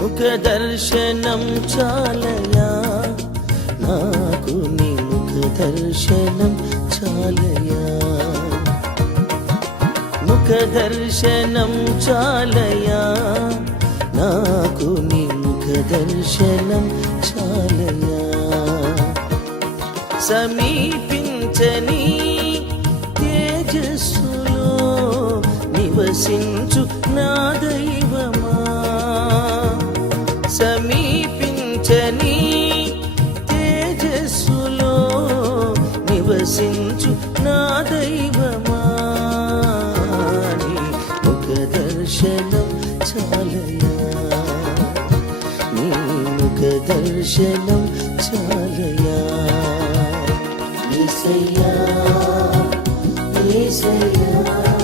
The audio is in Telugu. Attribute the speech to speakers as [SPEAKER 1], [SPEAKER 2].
[SPEAKER 1] ముఖ దర్శనం చాలయా? నాకు నీ ముఖ దర్శనం చాలయా? ముఖ దర్శనం చాలయా? నాకు నీ ముఖ దర్శనం చాలయా? సమీపించని తేజస్సులో నివసించు నా దైవమా? సమీపించని తేజస్సులో నివసించు నా దైవమాని. ఒక దర్శనం చాలయా నీ ముఖ దర్శనం చాలయా ఏసయ్యా ఏసయ్యా ఏసయ్యా.